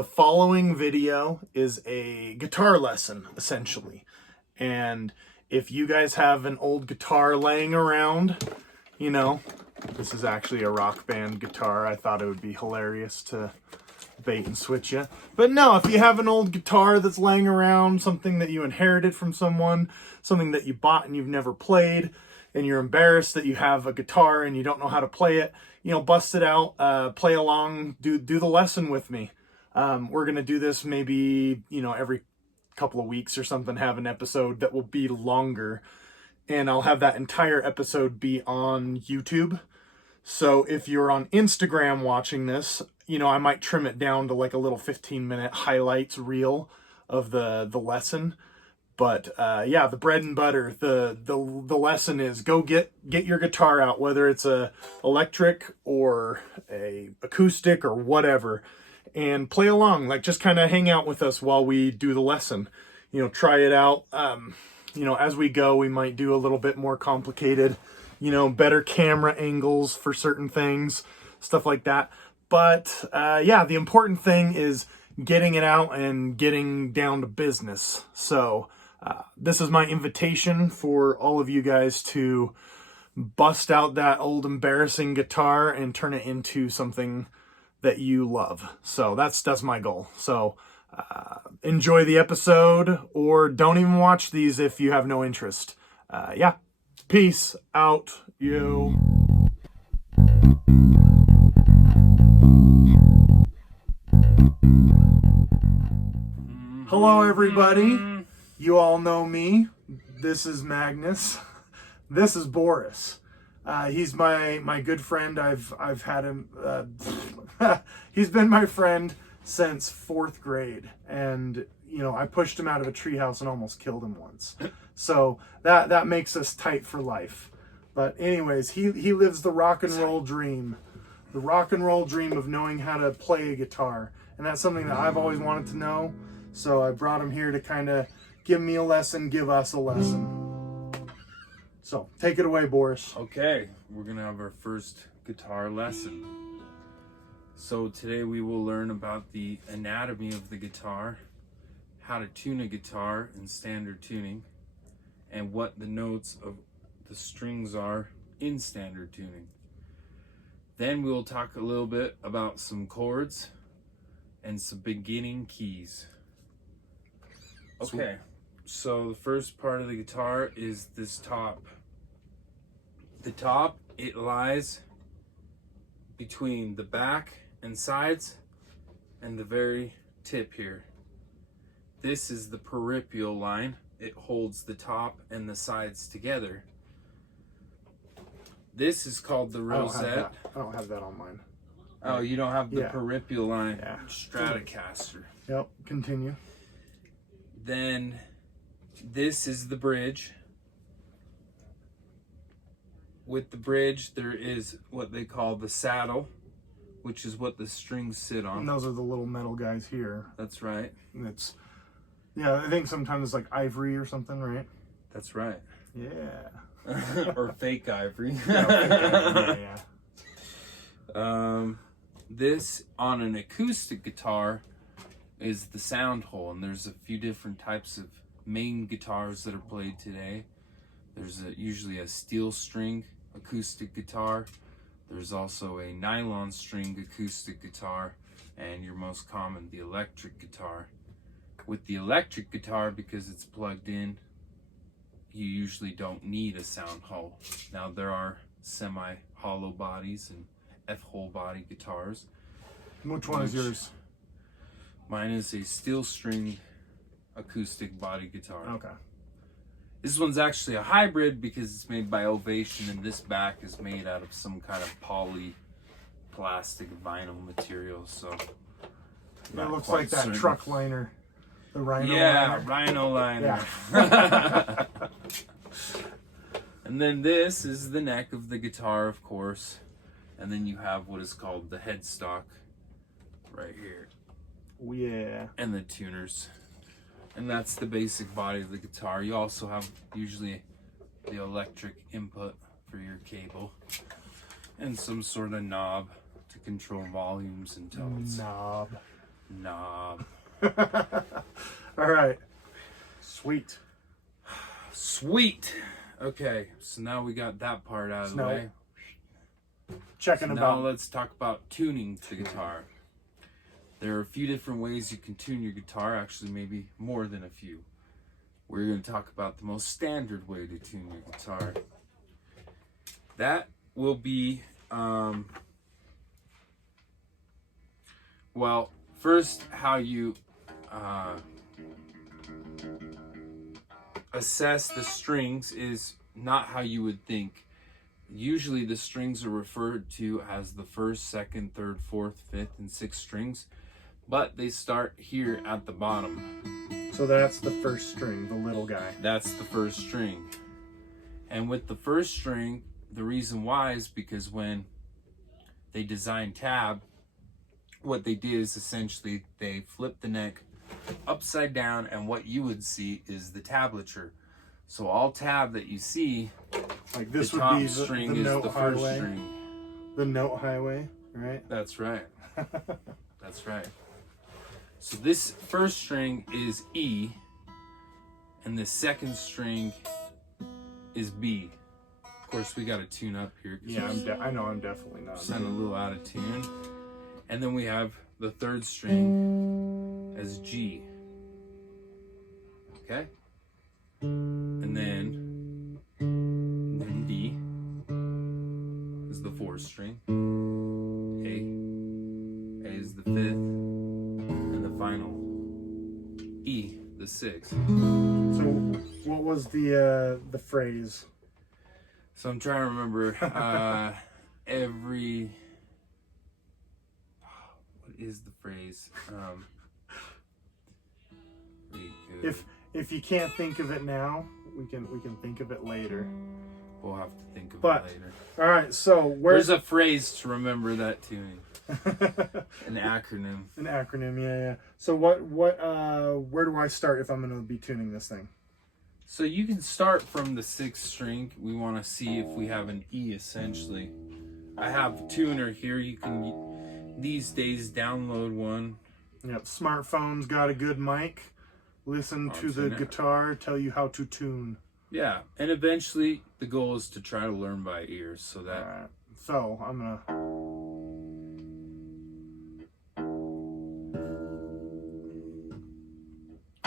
The following video is a guitar lesson, essentially. And if you guys have an old guitar laying around, you know, this is actually a Rock Band guitar. I thought it would be hilarious to bait and switch you. But no, if you have an old guitar that's laying around, something that you inherited from someone, something that you bought and you've never played, and you're embarrassed that you have a guitar and you don't know how to play it, you know, bust it out, play along, do the lesson with me. We're going to do this maybe, you know, every couple of weeks or something, have an episode that will be longer. And I'll have that entire episode be on YouTube. So if you're on Instagram watching this, you know, I might trim it down to like a little 15-minute highlights reel of the lesson. But yeah, the bread and butter, the lesson is go get your guitar out, whether it's a electric or a acoustic or whatever, and play along. Like, just kind of hang out with us while we do the lesson. You know, try it out. You know, as we go, we might do a little bit more complicated, you know, better camera angles for certain things, stuff like that. But yeah, the important thing is getting it out and getting down to business. So this is my invitation for all of you guys to bust out that old embarrassing guitar and turn it into something that you love. So that's my goal. So enjoy the episode, or don't even watch these if you have no interest. Yeah, peace out, you. Hello, everybody. You all know me. This is Magnus. This is Boris. He's my good friend. I've had him. He's been my friend since 4th grade, and you know, I pushed him out of a treehouse and almost killed him once. So that makes us tight for life. But anyways, he lives the rock and roll dream, the rock and roll dream of knowing how to play a guitar, and that's something that I've always wanted to know. So I brought him here to kind of give me a lesson, give us a lesson. So take it away, Boris. Okay, we're gonna have our first guitar lesson. So today we will learn about the anatomy of the guitar, how to tune a guitar in standard tuning, and what the notes of the strings are in standard tuning. Then we will talk a little bit about some chords and some beginning keys. Okay, so the first part of the guitar is this top. The top, it lies between the back and sides and the very tip here. This is the peripheral line. It holds the top and the sides together. This is called the rosette. I don't have that on mine. Oh, you don't have the peripheral line. Yeah. Stratocaster. Yep, continue. Then this is the bridge. With the bridge, there is what they call the saddle, which is what the strings sit on. And those are the little metal guys here. That's right. And it's, yeah, I think sometimes it's like ivory or something, right? That's right. Yeah. Or fake ivory. Yeah. This, on an acoustic guitar, is the sound hole, and there's a few different types of main guitars that are played today. There's usually a steel string acoustic guitar. There's also a nylon string acoustic guitar, and your most common, the electric guitar. With the electric guitar, because it's plugged in, you usually don't need a sound hole. Now, there are semi-hollow bodies and F-hole body guitars. Which one is yours? Mine is a steel string acoustic body guitar. Okay. This one's actually a hybrid because it's made by Ovation, and this back is made out of some kind of poly plastic vinyl material. So it looks like that truck liner, the Rhino liner. Rhino liner. Yeah. And then this is the neck of the guitar, of course, and then you have what is called the headstock right here. Yeah. And the tuners. And that's the basic body of the guitar. You also have usually the electric input for your cable and some sort of knob to control volumes and tones. Knob. knob. All right. Sweet. Sweet. Okay, so now we got that part out of the way. Checking so about. Now let's talk about tuning the guitar. There are a few different ways you can tune your guitar, actually maybe more than a few. We're going to talk about the most standard way to tune your guitar. That will be, well, first how you assess the strings is not how you would think. Usually the strings are referred to as the first, second, third, fourth, fifth, and sixth strings, but they start here at the bottom. So that's the first string, the little guy. That's the first string. And with the first string, the reason why is because when they designed tab, what they did is essentially they flipped the neck upside down, and what you would see is the tablature. So all tab that you see, like this the would top be string the is note the first highway. string. The note highway, right? That's right. That's right. So this first string is E, and the second string is B. Of course, we got to tune up here. Yeah, I know I'm definitely not. Sound a little out of tune. And then we have the third string as G. Okay? And then D is the fourth string. A is the fifth. And the final E, the sixth. So what was the phrase? So I'm trying to remember every. What is the phrase? If you can't think of it now, we can think of it later. We'll have to think of But, it later. All right, so There's a phrase to remember that tuning. An acronym. An acronym, yeah. So where do I start if I'm going to be tuning this thing? So you can start from the sixth string. We want to see if we have an E essentially. I have a tuner here. You can these days download one. Yep, smartphone's got a good mic. Listen to the guitar, tell you how to tune. Yeah, and eventually the goal is to try to learn by ear, so that. All right. So I'm gonna.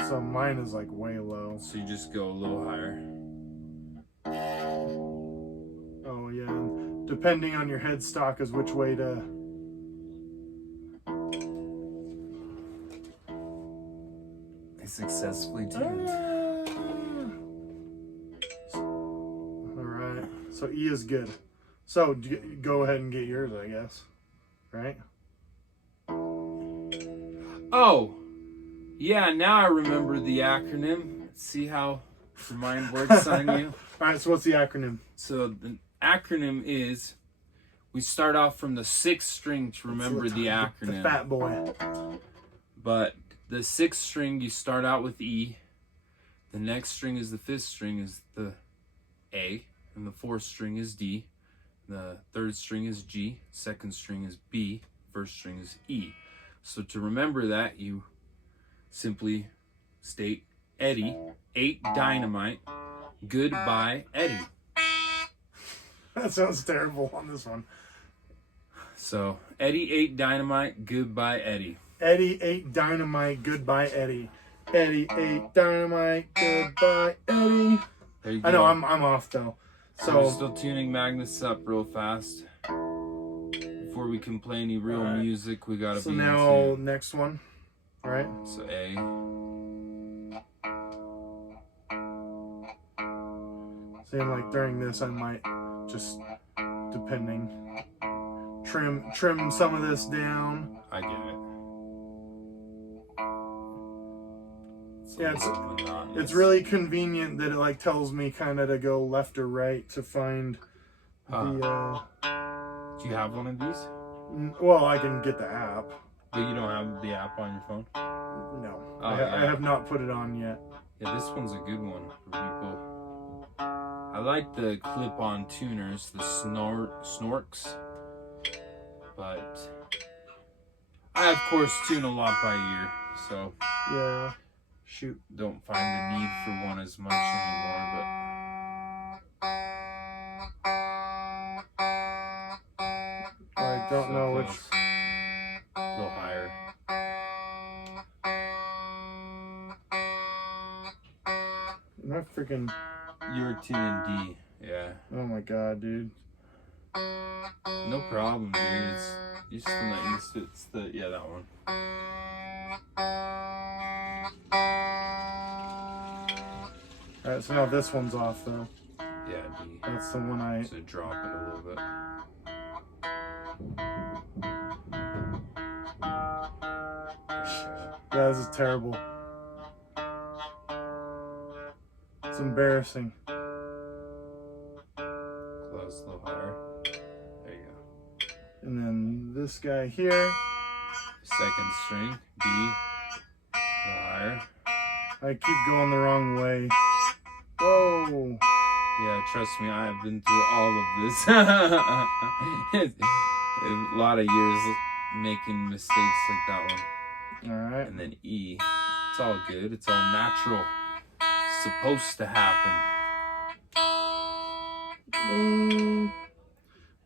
So mine is like way low. So you just go a little higher. Oh yeah, and depending on your headstock is which way to. I successfully tuned. Alright, so E is good. So go ahead and get yours, I guess. Right? Oh! Yeah, now I remember the acronym. See how the mind works on you? Alright, so what's the acronym? So the acronym is, we start off from the sixth string to remember the acronym. The fat boy. But the sixth string, you start out with E. The next string is the fifth string is the A. And the fourth string is D. The third string is G. Second string is B. First string is E. So to remember that, you simply state Eddie, 8 dynamite, goodbye Eddie. That sounds terrible on this one. So Eddie, 8 dynamite, goodbye Eddie. Eddie 8 dynamite, goodbye Eddie. Eddie 8 dynamite, goodbye Eddie. There you go. I know I'm off though. So we're still tuning Magnus up real fast. Before we can play any real music, we gotta be in now tune. next one. Alright. So A. See, like during this I might just depending trim some of this down. I get it. Yeah, it's really convenient that it like tells me kind of to go left or right to find the. Do you have one of these? Well, I can get the app. But you don't have the app on your phone? No, Oh, I have not put it on yet. Yeah, this one's a good one for people. I like the clip-on tuners, the snorks, but I of course tune a lot by ear, so Yeah. Shoot. don't find the need for one as much anymore, but I don't so know close. which. A little higher. Am I freaking? You're tuning D. Yeah. Oh my god, dude. No problem, dude. You're still not used to it. It's the, yeah, that one. Alright, so now this one's off though. Yeah, D. That's the one I. So drop it a little bit. Yeah, this is terrible. It's embarrassing. Close, a little higher. There you go. And then this guy here. Second string, D. A little higher. I keep going the wrong way. Whoa. Yeah, trust me, I have been through all of this. A lot of years making mistakes like that one. Alright. And then E. It's all good. It's all natural. It's supposed to happen.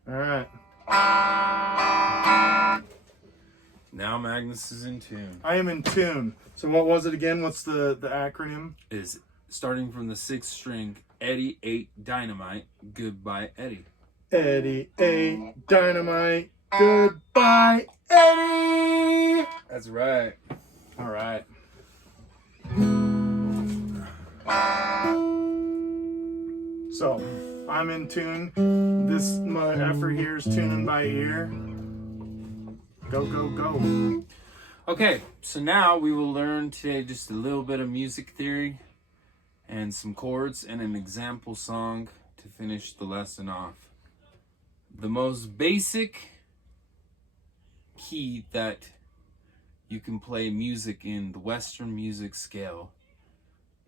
Alright. Now Magnus is in tune. I am in tune. So what was it again? What's the acronym? Is starting from the 6th string, Eddie 8 Dynamite, Goodbye Eddie. Eddie A. Dynamite. Goodbye, Eddie. That's right. Alright. So, I'm in tune. This mother effer here is tuning by ear. Go, go, go. Okay, so now we will learn today just a little bit of music theory and some chords and an example song to finish the lesson off. The most basic key that you can play music in the Western music scale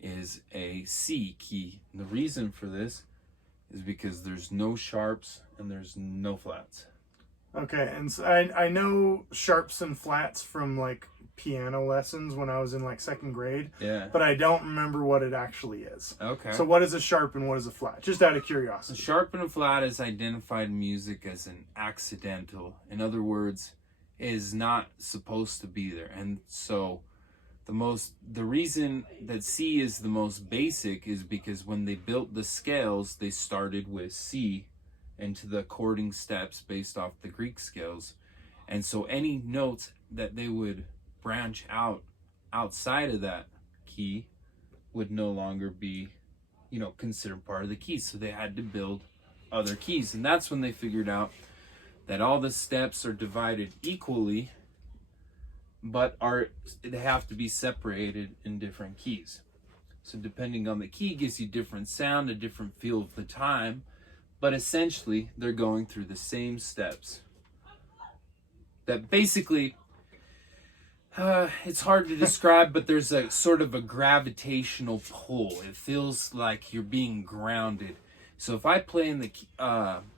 is a C key. And the reason for this is because there's no sharps and there's no flats. Okay, and so I know sharps and flats from like piano lessons when I was in like 2nd grade, Yeah. but I don't remember what it actually is. Okay. So what is a sharp and what is a flat? Just out of A curiosity. sharp and a flat is identified in music as an accidental. In other words, it is not supposed to be there. And so the reason that C is the most basic is because when they built the scales, they started with C into the chording steps based off the Greek scales. And so any notes that they would branch out outside of that key would no longer be, considered part of the key. So they had to build other keys. And that's when they figured out that all the steps are divided equally, but they have to be separated in different keys. So depending on the key gives you different sound, a different feel of the time, but essentially they're going through the same steps. That basically, it's hard to describe, but there's a sort of a gravitational pull. It feels like you're being grounded. So if I play in the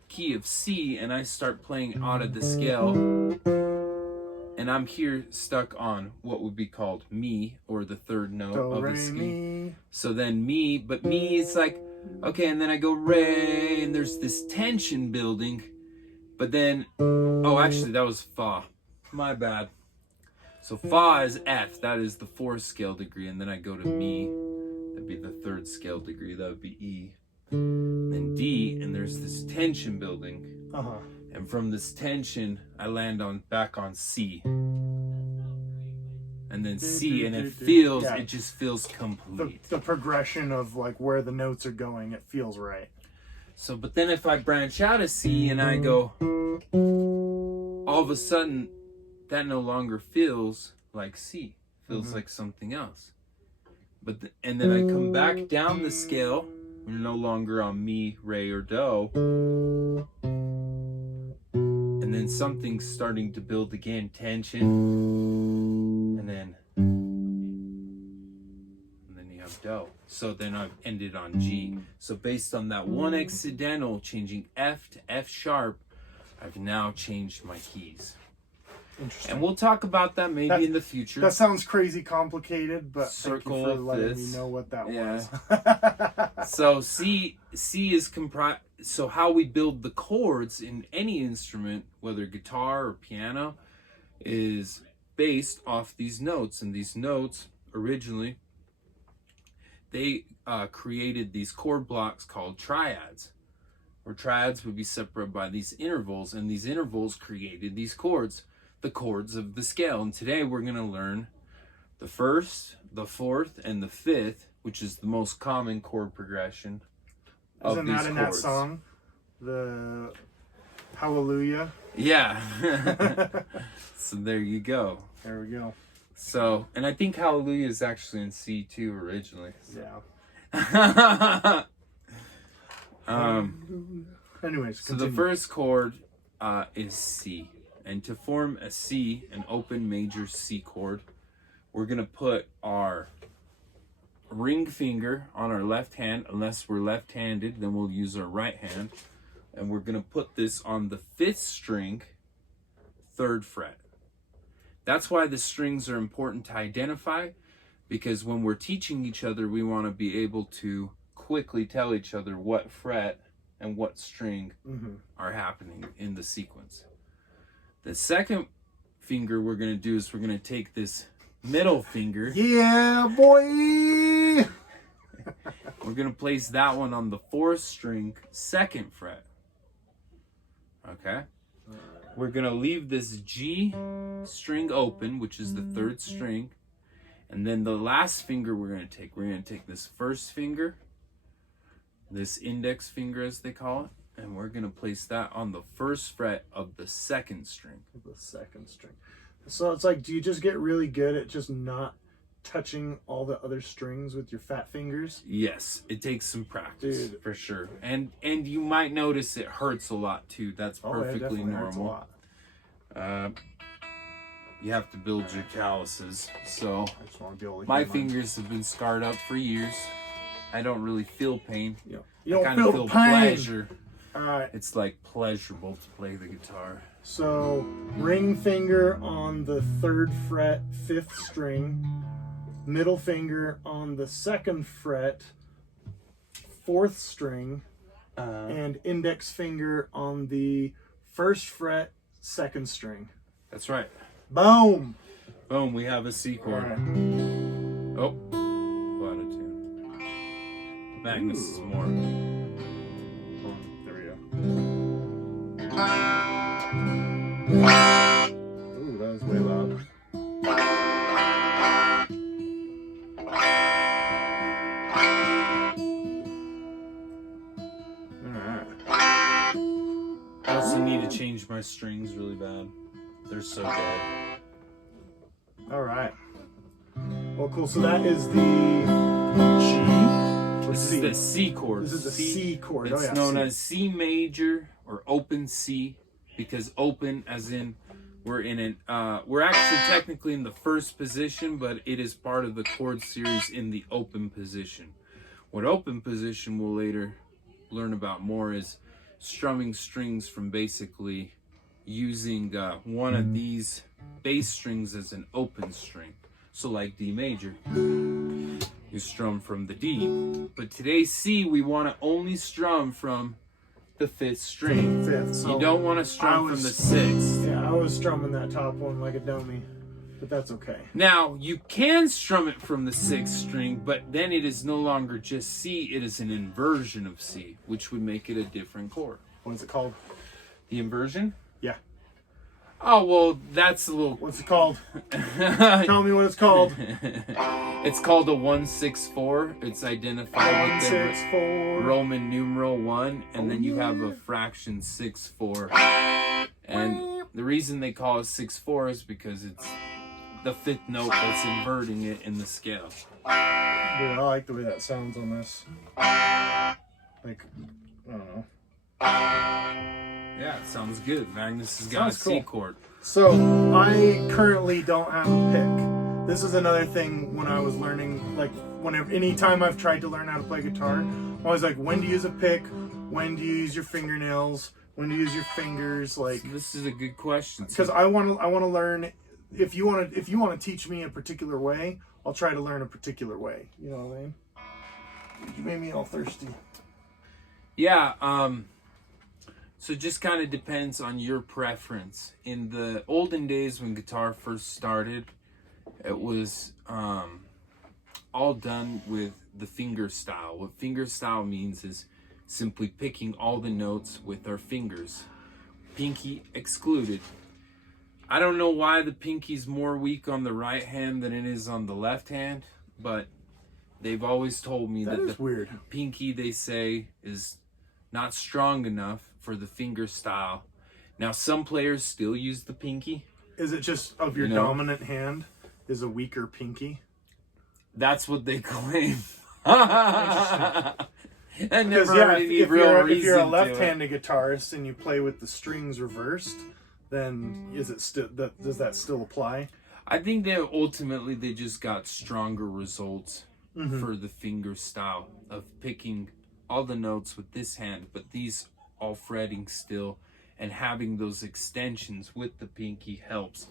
key of C and I start playing out of the scale, and I'm here stuck on what would be called mi, or the 3rd note Do, of re, the ski. mi. So then mi, but mi is like, okay, and then I go re, and there's this tension building, but then, oh, actually that was fa. My bad. So fa is F, that is the 4th scale degree, and then I go to mi, that'd be the 3rd scale degree, that would be E. Then D, and there's this tension building. Uh-huh. And from this tension, I land back on C. And then C, and it just feels complete. The progression of like where the notes are going, it feels right. So, but then if I branch out of C and I go, all of a sudden, that no longer feels like C. Feels like something else. And then I come back down the scale. We're no longer on mi, re, or do. And then something's starting to build again, tension. And then you have do. So then I've ended on G. So based on that one accidental, changing F to F sharp, I've now changed my keys. Interesting. And we'll talk about that maybe in the future. That sounds crazy complicated, but Circle thank you for letting this. me know what that was. So C is comprised. So how we build the chords in any instrument, whether guitar or piano, is based off these notes. And these notes originally, they created these chord blocks called triads, where triads would be separated by these intervals, and these intervals created these chords, the chords of the scale. And today we're going to learn the first, the fourth, and the fifth, which is the most common chord progression of Isn't these that in chords. that song? The Hallelujah? Yeah. So there you go. There we go. So, and I think Hallelujah is actually in C too originally. Yeah. Anyways, So continue. the first chord is C. And to form a C, an open major C chord, we're going to put our ring finger on our left hand. Unless we're left-handed, then we'll use our right hand. And we're going to put this on the 5th string, 3rd fret. That's why the strings are important to identify, because when we're teaching each other, we want to be able to quickly tell each other what fret and what string are happening in the sequence. The second finger we're going to do is we're going to take this middle finger. Yeah, boy! We're going to place that one on the 4th string, 2nd fret. Okay? We're going to leave this G string open, which is the 3rd string. And then the last finger we're going to take this first finger, this index finger as they call it, and we're going to place that on the 1st fret of the 2nd string. The 2nd string. So it's like, do you just get really good at just not touching all the other strings with your fat fingers? Yes, it takes some practice. Dude. For sure. And you might notice it hurts a lot too. That's perfectly normal. You have to build your calluses. So I just want to be able to my hear mine. fingers have been scarred up for years. I don't really feel pain. You I don't kind of feel feel the pain. pleasure. All right. It's like pleasurable to play the guitar. So ring finger on the 3rd fret, 5th string. Middle finger on the 2nd fret, 4th string. And index finger on the 1st fret, 2nd string. That's right. Boom! Boom, we have a C chord. Right. Oh, go out of tune. Magnus is more. There we go. Ooh, that was way loud. Alright. I also need to change my strings really bad. They're so dead. Alright. Well, cool. So that is the G. Or This C. is the C chord. This is the C chord. It's Oh, yeah, known C. as C major or open C, because open as in we're in an we're actually technically in the 1st position, but it is part of the chord series in the open position. What open position we'll later learn about more is strumming strings from basically using one of these bass strings as an open string. So like D major, you strum from the D. But today C, we want to only strum from the 5th string. 5th. So You don't want to strum from the 6th. Yeah, I was strumming that top one like a dummy, but that's okay. Now, you can strum it from the 6th string, but then it is no longer just C, it is an inversion of C, which would make it a different chord. What is it called? The inversion? Yeah. Oh, well, that's a little... What's it called? Tell me what it's called. It's called a 1-6-4. It's identified with the 1-6-4. Roman numeral 1, and then you have a fraction 6-4. And the reason they call it 6-4 is because it's the 5th note that's inverting it in the scale. Dude, I like the way that sounds on this. Like, I don't know. Yeah, it sounds good. Magnus has got a Sounds C cool. chord. So, I currently don't have a pick. This is another thing when I was learning, like, anytime I've tried to learn how to play guitar, I'm always like, when to use a pick, when to use your fingernails, when to use your fingers, like. This is a good question. Because I want to learn. If you want to teach me a particular way, I'll try to learn a particular way. You know what I mean? You made me all thirsty. Yeah. So it just kind of depends on your preference. In the olden days when guitar first started, it was all done with the finger style. What finger style means is simply picking all the notes with our fingers, pinky excluded. I don't know why the pinky's more weak on the right hand than it is on the left hand, but they've always told me that the weird. Pinky, they say, is not strong enough for the finger style. Now, some players still use the pinky. Is it just of your dominant hand is a weaker pinky? That's what they claim. I never heard any real reason. If you're a left-handed guitarist and you play with the strings reversed, then does that still apply? I think that ultimately they just got stronger results for the finger style of picking all the notes with this hand, but these all fretting still, and having those extensions with the pinky helps,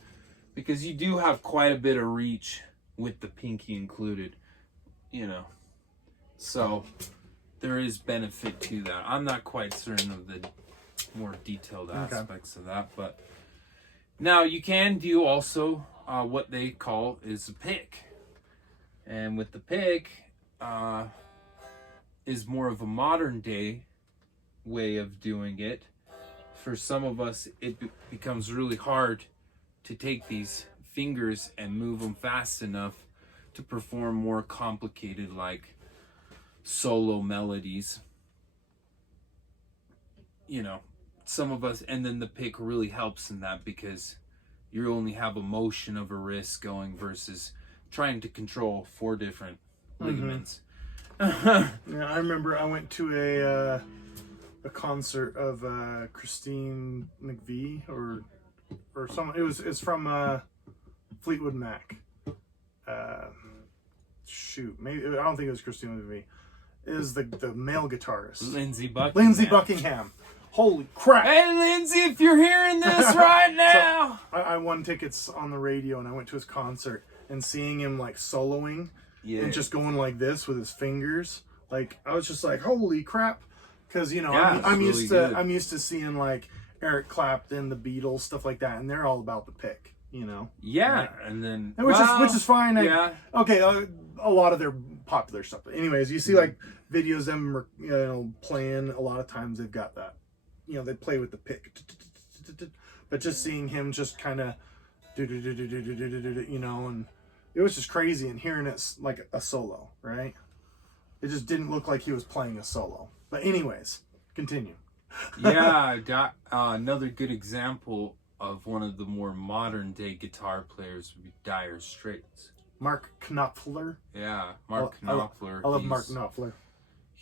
because you do have quite a bit of reach with the pinky included, so there is benefit to that. I'm not quite certain of the more detailed aspects of that, but now you can do also what they call is a pick, and with the pick is more of a modern day way of doing it. For some of us, it becomes really hard to take these fingers and move them fast enough to perform more complicated, like solo melodies. Some of us, and then the pick really helps in that, because you only have a motion of a wrist going versus trying to control 4 different ligaments. Yeah, I remember I went to a concert of Christine McVie or someone. It's from Fleetwood Mac. Maybe I don't think it was Christine McVie. It is the male guitarist, Lindsey Buckingham. Lindsey Buckingham. Holy crap! Hey, Lindsey, if you're hearing this right now, so I won tickets on the radio, and I went to his concert, and seeing him like soloing and just going like this with his fingers, like I was just like, holy crap! Because I'm used to seeing like Eric Clapton, the Beatles, stuff like that, and they're all about the pick, Yeah, right? and then which is fine. Okay, a lot of their popular stuff. But anyways, you see like videos of them, playing. A lot of times they've got that. They play with the pick, but just seeing him just kind of and it was just crazy, and hearing it like a solo, right? It just didn't look like he was playing a solo. But anyways, continue. Yeah, another good example of one of the more modern day guitar players would be Dire Straits. Mark Knopfler. Yeah, Mark Knopfler. I love Mark Knopfler.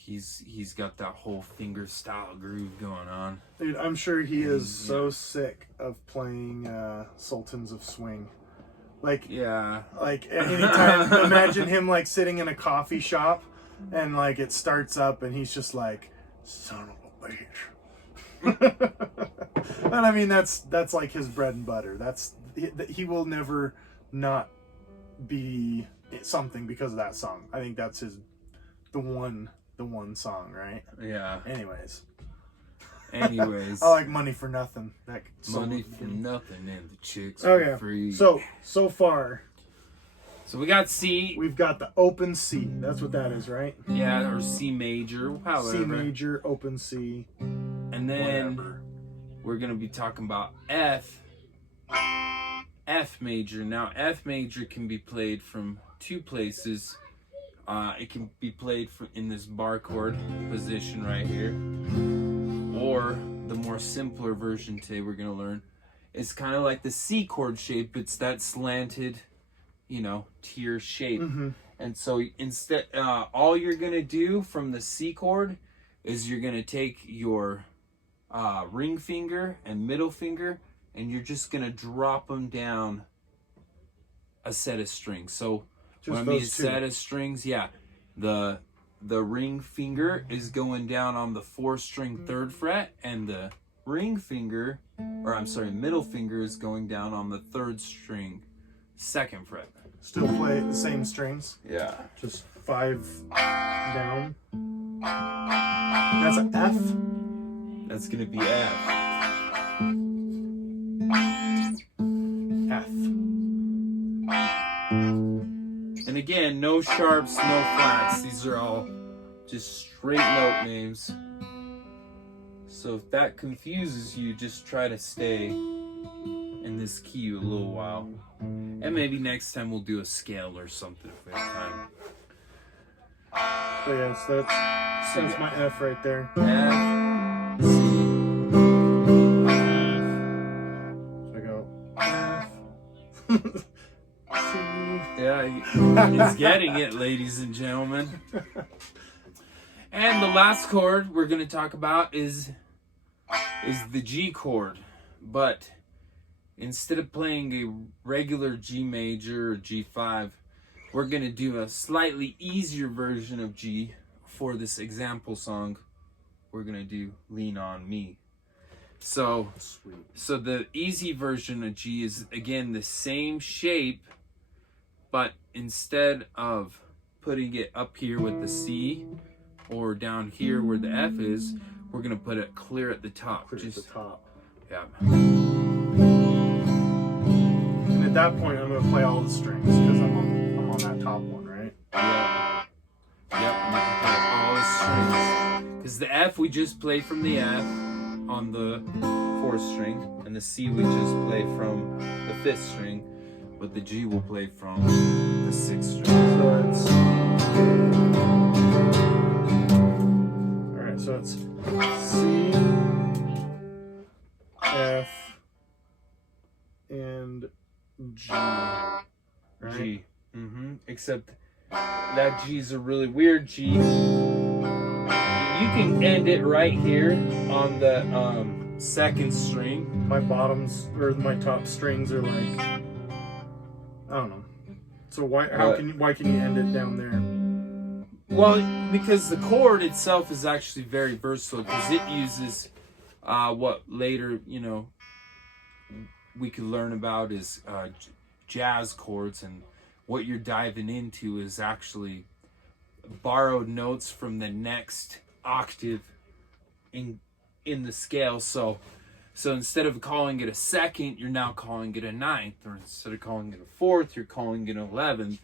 He's got that whole finger style groove going on. Dude, I'm sure he is so sick of playing Sultans of Swing. Like anytime, imagine him like sitting in a coffee shop and like it starts up and he's just like, son of a bitch. And I mean, that's like his bread and butter. He will never not be something because of that song. I think that's the one song, right? Yeah. Anyways, I like Money for Nothing. Money for Nothing and the chicks for free. So far, we got C. We've got the open C. That's what that is, right? Yeah, or C major, however. C major, open C. And then we're gonna be talking about F major. Now, F major can be played from 2 places. It can be played in this bar chord position right here, or the more simpler version today we're going to learn. It's kind of like the C chord shape. It's that slanted, tier shape. And so instead, all you're going to do from the C chord is you're going to take your ring finger and middle finger, and you're just going to drop them down a set of strings. So when I mean a set of strings, the ring finger is going down on the 4-string 3rd fret, and the ring finger, or I'm sorry, middle finger is going down on the 3rd string, 2nd fret. Still play the same strings. Yeah. Just 5 down. That's an F. That's gonna be F. F. And again, no sharps, no flats. These are all just straight note names. So if that confuses you, just try to stay in this key a little while. And maybe next time we'll do a scale or something if we have time. So yeah, so that's my F right there. F, C. So I go F. C. Yeah, he's getting it, ladies and gentlemen. And the last chord we're going to talk about is the G chord. But instead of playing a regular G major or G5, we're going to do a slightly easier version of G for this example song. We're going to do Lean On Me. So the easy version of G is, again, the same shape, but instead of putting it up here with the C or down here where the F is, we're going to put it clear at the top. Clear at the top. Yeah. And at that point, I'm going to play all the strings because I'm on that top one, right? Yeah. Yep, and you can play all the strings. Because the F we just play from the F on the 4th string, and the C we just play from the 5th string, but the G will play from the 6th string. So it's alright, so it's C, F, and G. Right? G. Except that G is a really weird G. You can end it right here on the 2nd string. My bottoms or my top strings are like, I don't know. So why can you end it down there? Well, because the chord itself is actually very versatile, because it uses what later, we could learn about is jazz chords, and what you're diving into is actually borrowed notes from the next octave in the scale. So instead of calling it a 2nd, you're now calling it a 9th, or instead of calling it a 4th, you're calling it an 11th.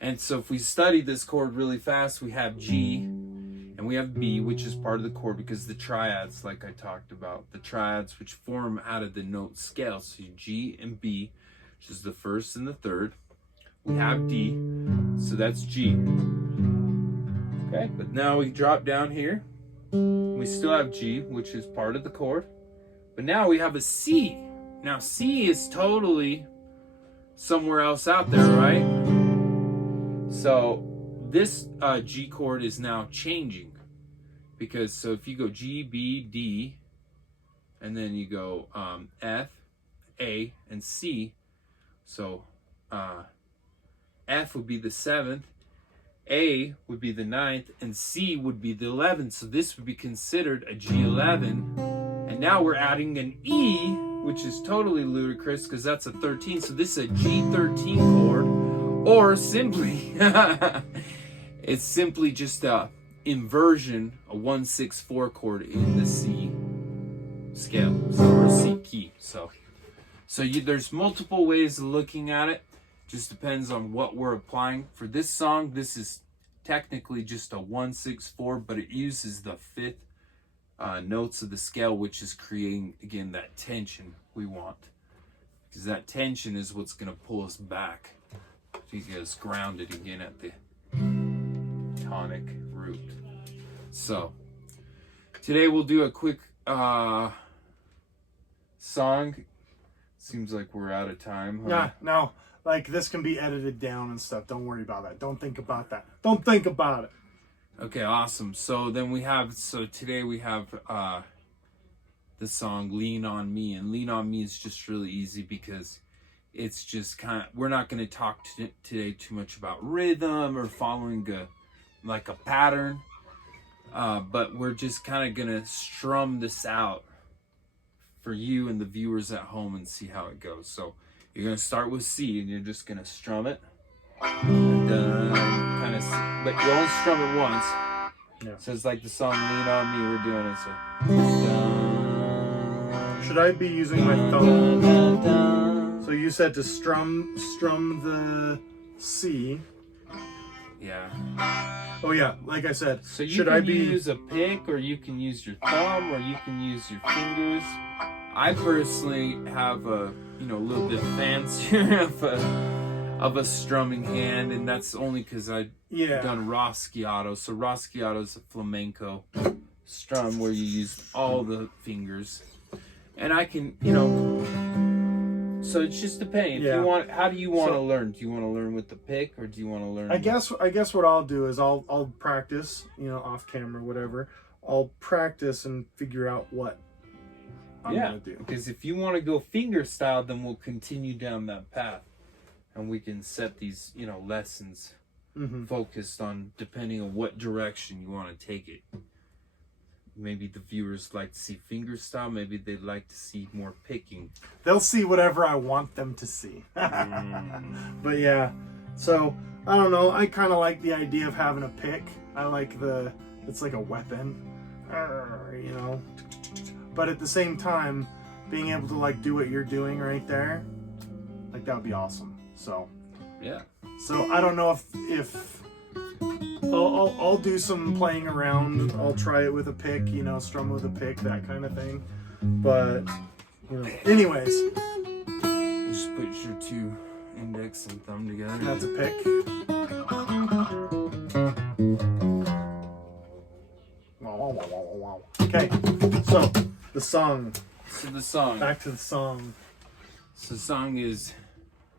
And so if we study this chord really fast, we have G and we have B, which is part of the chord, because the triads, like I talked about, the triads which form out of the note scale. So G and B, which is the 1st and the 3rd. We have D, so that's G. Okay, but now we drop down here. We still have G, which is part of the chord. But now we have a C. Now C is totally somewhere else out there, right? So this G chord is now changing, because so if you go G, B, D, and then you go F, A, and C, so F would be the 7th, A would be the 9th, and C would be the 11th. So this would be considered a G11. And now we're adding an E, which is totally ludicrous because that's a 13. So this is a G13 chord, or simply, it's simply just a inversion, a 1-6-4 chord in the C scale, or C key. So there's multiple ways of looking at it. Just depends on what we're applying. For this song, this is technically just a 1-6-4, but it uses the 5th notes of the scale, which is creating, again, that tension we want. Because that tension is what's going to pull us back to get us grounded again at the tonic root. So, today we'll do a quick song. Seems like we're out of time. Huh? Yeah, no. Like, this can be edited down and stuff. Don't worry about that. Don't think about that. Don't think about it. Okay, awesome. So today we have the song Lean On Me. And Lean On Me is just really easy because it's just we're not going to talk today too much about rhythm or following a pattern. But we're just kind of going to strum this out for you and the viewers at home and see how it goes. So you're going to start with C, and you're just going to strum it. And kind of, but you only strum it once. Yeah. So it's like the song Lean On Me, we're doing it. So. Should I be using my thumb? So you said to strum the C. Yeah. Oh yeah, like I said. So you should can I be use a pick, or you can use your thumb, or you can use your fingers. I personally have a little bit fancier of a strumming hand, and that's only because I've done Roschiato. So Roschiato is a flamenco strum where you use all the fingers, and I can so it's just depending. If you want, how do you want to learn? Do you want to learn with the pick, or do you want to learn? I guess what I'll do is I'll practice, off camera, whatever. I'll practice and figure out what I'm gonna do. Because if you want to go finger style, then we'll continue down that path, and we can set these lessons focused on depending on what direction you want to take it. Maybe the viewers like to see finger style. Maybe they'd like to see more picking. They'll see whatever I want them to see. But yeah, so I don't know. I kind of like the idea of having a pick. I like it's like a weapon, But at the same time, being able to like do what you're doing right there, like that would be awesome. So yeah. So I don't know if I'll do some playing around. I'll try it with a pick, strum with a pick, that kind of thing. But anyways, you just put your two index and thumb together. That's a pick. Okay, so the song. Back to the song. So the song is,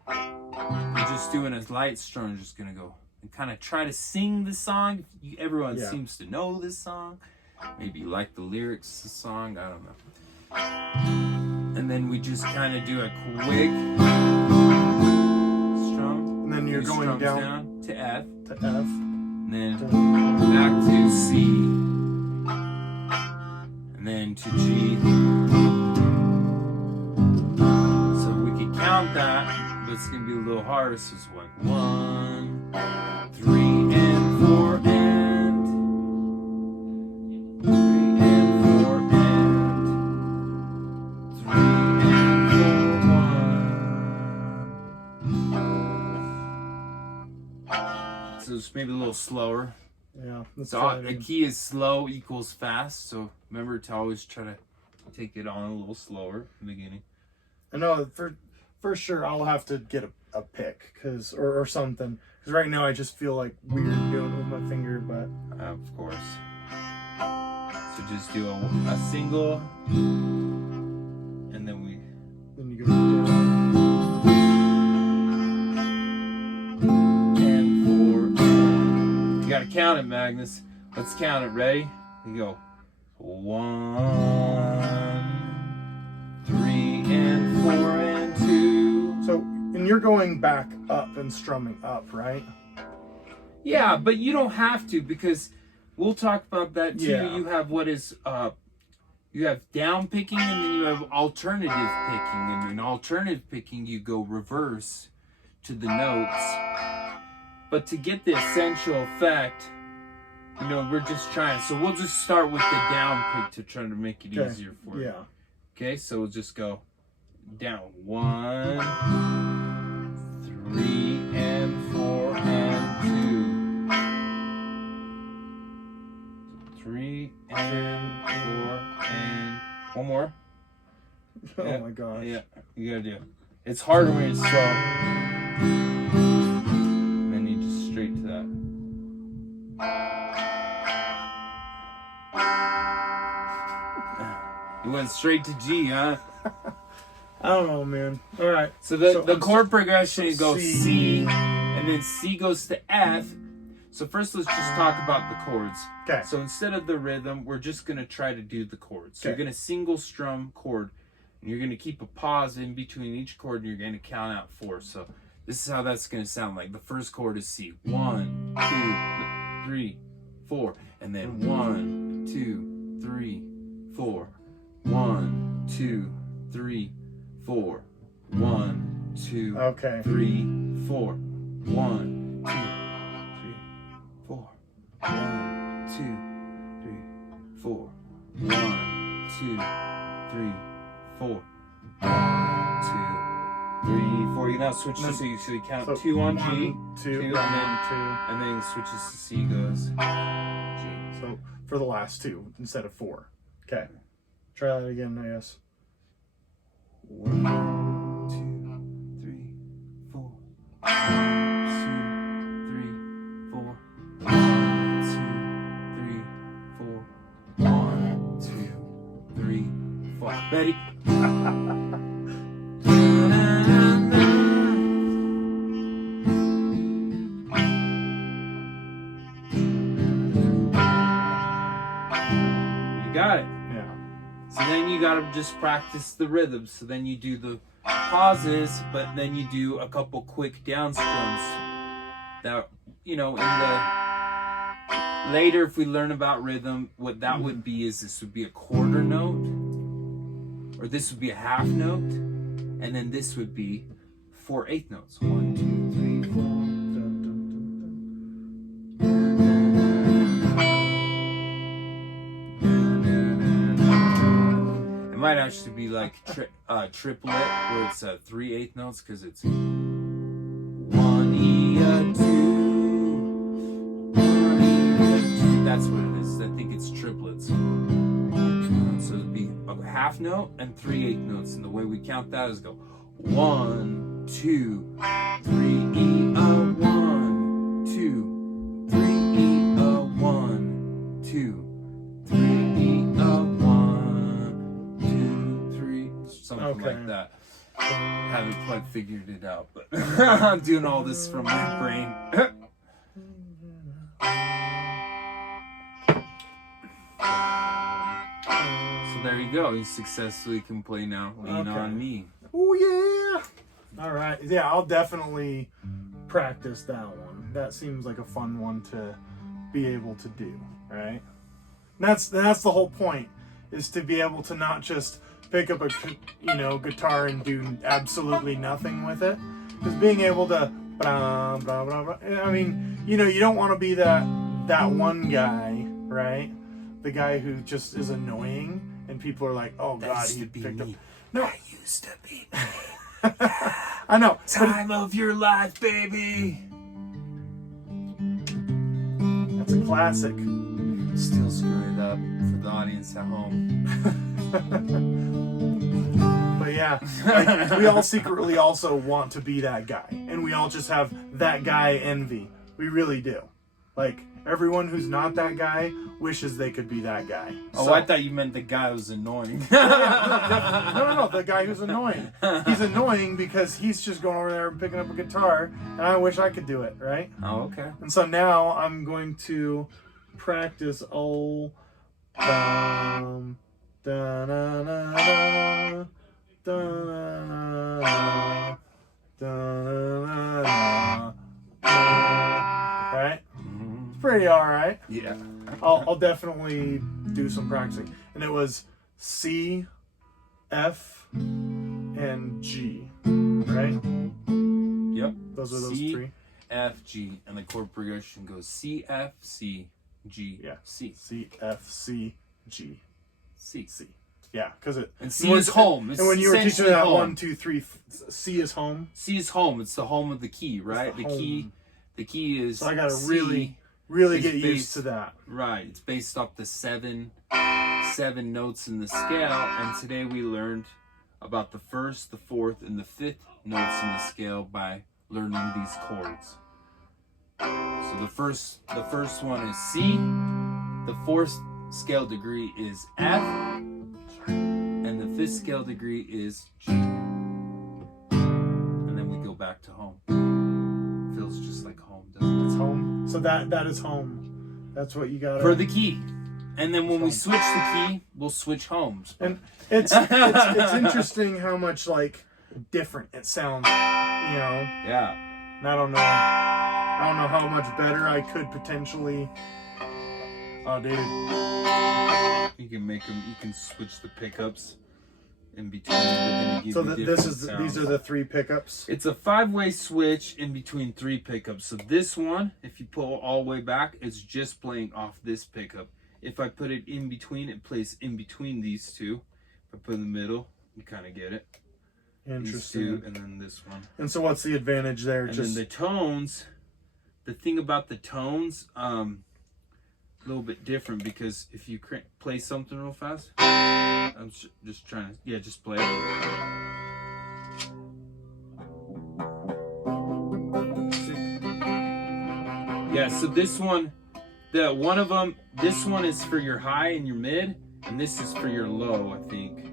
we're just doing a light strum. You're just gonna go and kind of try to sing the song. Everyone seems to know this song. Maybe you like the lyrics of the song. I don't know. And then we just kind of do a quick strum. And then you're going down to F. To F. And then back to C. And then to G. So we could count that, but it's going to be a little harder. So it's like 1, 3, and 4, and 3, and 4, and 3, and 4, 1. So it's maybe a little slower. Yeah. So the key is slow equals fast. So remember to always try to take it on a little slower in the beginning. I know for sure I'll have to get a pick or something, because right now I just feel like weird doing it with my finger, but of course. So just do a single, and then you go down. And 4. You gotta count it, Magnus. Let's count it. Ready? We go 1, 3, and 4, and 2. So, and you're going back up and strumming up, right? Yeah, but you don't have to, because we'll talk about that too. Yeah. You have you have down picking, and then you have alternative picking. And in alternative picking, you go reverse to the notes. But to get the essential effect, we're just trying. So we'll just start with the down pick to try to make it easier for you. Yeah. Okay, so we'll just go down 1, 3, and 4, and 2. 3, and 4, and one more. Oh my gosh. Yeah, you gotta do it. It's harder when it's slow. And then you just straight to that. You went straight to G, huh? I don't know, man. All right. So the chord progression goes C, and then C goes to F. So first, let's just talk about the chords. Okay. So instead of the rhythm, we're just going to try to do the chords. So you're going to single strum chord, and you're going to keep a pause in between each chord, and you're going to count out 4. So this is how that's going to sound like. The first chord is C. 1, 2, 3, 4. And then 1, 2, 3, 4. 1, 2, 3, 4. 1, 2, Okay. 3, 4. 1, 2, 3, 4. 1, 2, 3, 4. 1, 2, 3, 4. 1, 2, 3, 4. You now switch to C, so you count 2 on G, 2, and then it switches to C, goes G. So for the last 2 instead of 4. Okay. Try that again, I guess. 1, 2, 3, 4. 1, 2, 3, 4. 1, 2, 3, 4. 1, 2, 3, 4. Ready? You got it. Yeah. So then you gotta just practice the rhythm. So then you do the pauses, but then you do a couple quick down strums. That, you know, in the later, if we learn about rhythm, what that would be is this would be a quarter note, or this would be a half note, and then this would be 4 eighth notes. 1, 2, 3, 4. It might actually be like triplet, where it's 3 eighth notes, because it's 1 E a 2, 1 E a 2. That's what it is. I think it's triplets. So it'd be a half note and 3 eighth notes, and the way we count that is go 1, 2, 3 E a 1, 2, 3 E a 1, 2, 3 E a 1, 2, 3, something like that. Haven't quite figured it out, but I'm doing all this from my brain. So there you go. You successfully can play now. Lean on me. Oh yeah! All right. Yeah, I'll definitely practice that one. That seems like a fun one to be able to do, right? That's the whole point, is to be able to not just pick up a guitar and do absolutely nothing with it. Just being able to blah, blah, blah, blah. I mean, you don't want to be that one guy, right? The guy who just is annoying and people are like, oh God, he picked up. No, I used to be. I know. Time of your life, baby. That's a classic. Still screwing it up for the audience at home. But yeah, like, we all secretly also want to be that guy, and we all just have that guy envy. We really do. Like, everyone who's not that guy wishes they could be that guy. Oh, So, I thought you meant the guy who was annoying. no, the guy who's annoying. He's annoying because he's just going over there and picking up a guitar, and I wish I could do it, right? Oh, okay. And so now I'm going to practice da da da da da da. Right? It's pretty alright. Yeah. I'll definitely do some practicing. And it was C, F, and G, right? Yep. Those are those C, 3. F, G, and the chord progression goes C, F, C, G, Yeah. C. C, F, C, G, C. C. Yeah, because it. And C is home. It's and when you were teaching essentially that home. 1, 2, 3, C is home. C is home. It's the home of the key, right? the The key is. So I gotta C, really is get used based- to that. Right. It's based off the seven notes in the scale, and today we learned about the 1st, the 4th, and the 5th notes in the scale by learning these chords. So the first one is C, the 4th scale degree is F, and the 5th scale degree is G. And then we go back to home. Feels just like home, doesn't it? It's home. So that is home. That's what you got For the key. And then when we switch the key, we'll switch homes. And it's interesting how much like different it sounds, Yeah. And I don't know how much better I could potentially. Oh, dude. You can make them. You can switch the pickups. in between. They're gonna give So you this different is sounds. these are the 3 pickups. It's a 5-way switch in between 3 pickups. So this one, if you pull all the way back, it's just playing off this pickup. If I put it in between, it plays in between these 2. If I put it in the middle, you kind of get it. Interesting. These 2, and then this one. And so what's the advantage there? And then the tones, the thing about the tones, a little bit different, because if you play something real fast, I'm just trying to, yeah, just play it. Yeah, so this one, one of them, this one is for your high and your mid, and this is for your low, I think.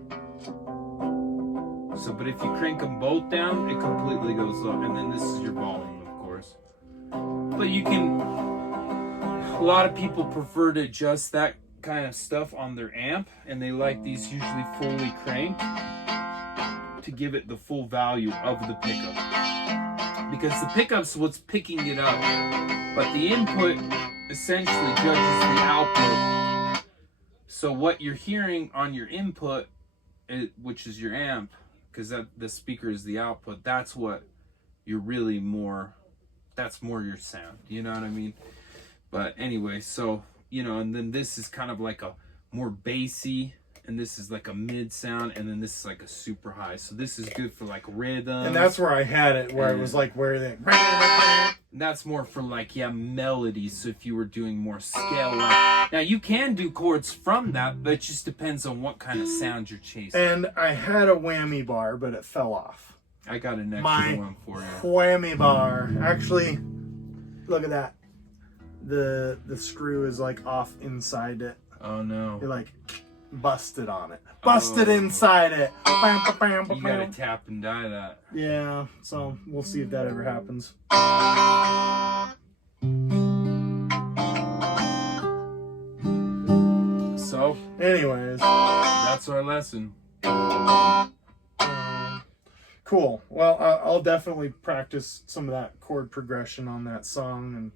So, but if you crank them both down, it completely goes low, and then this is your volume, of course. But you can, a lot of people prefer to adjust that kind of stuff on their amp, and they like these usually fully cranked to give it the full value of the pickup. Because the pickup's what's picking it up, but the input essentially judges the output. So what you're hearing on your input, which is your amp, because the speaker is the output, that's what you're really more, that's more your sound, you know what I mean? But anyway, so, you know, and then this is kind of like a more bassy, and this is like a mid sound, and then this is like a super high. So this is good for like rhythm. And that's where I had it, where it was like where they. That's more for like, yeah, melodies. So if you were doing more scale, like, now you can do chords from that, but it just depends on what kind of sound you're chasing. And I had a whammy bar, but it fell off. I got an extra one for you. Whammy bar. Actually, look at that. The screw is like off inside it. Oh no. You're like busted on it. Busted inside it. You gotta tap and die that. Yeah, so we'll see if that ever happens. So, anyways, that's our lesson. Cool. Well, I'll definitely practice some of that chord progression on that song, and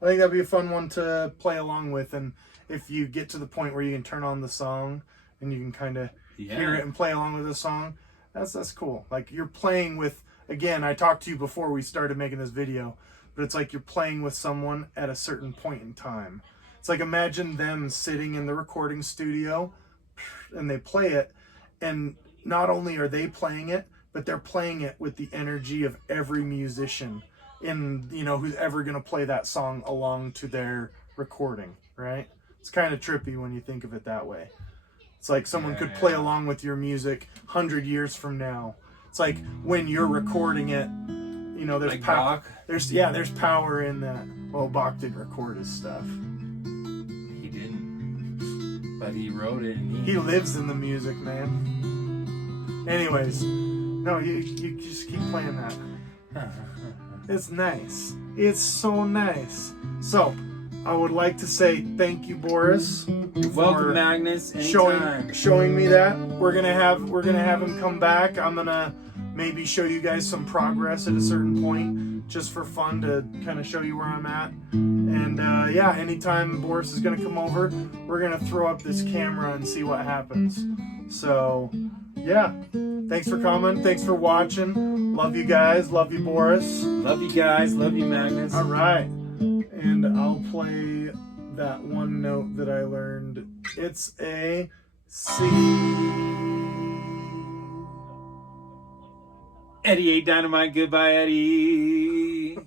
I think that'd be a fun one to play along with. And if you get to the point where you can turn on the song and you can kind of hear it and play along with the song, that's cool. Like you're playing with, again, I talked to you before we started making this video, but it's like you're playing with someone at a certain point in time. It's like, imagine them sitting in the recording studio and they play it, and not only are they playing it, but they're playing it with the energy of every musician in, you know, who's ever going to play that song along to their recording, right? It's kind of trippy when you think of it that way. It's like someone could play along with your music 100 years from now. It's like when you're recording it, you know, there's like power. Bach? There's power in that. Well, Bach didn't record his stuff. He didn't, but he wrote it. And he lives in the music, man. Anyways, no, you just keep playing that. It's nice. It's so nice. So, I would like to say thank you, Boris. You're welcome, Magnus. Showing me that. We're gonna have him come back. I'm gonna maybe show you guys some progress at a certain point, just for fun, to kind of show you where I'm at. And yeah, anytime Boris is gonna come over, we're gonna throw up this camera and see what happens. So yeah, thanks for coming. Thanks for watching. Love you guys. Love you, Boris. Love you guys. Love you, Magnus. All right. And I'll play that one note that I learned. It's a C. Eddie ate dynamite. Goodbye, Eddie.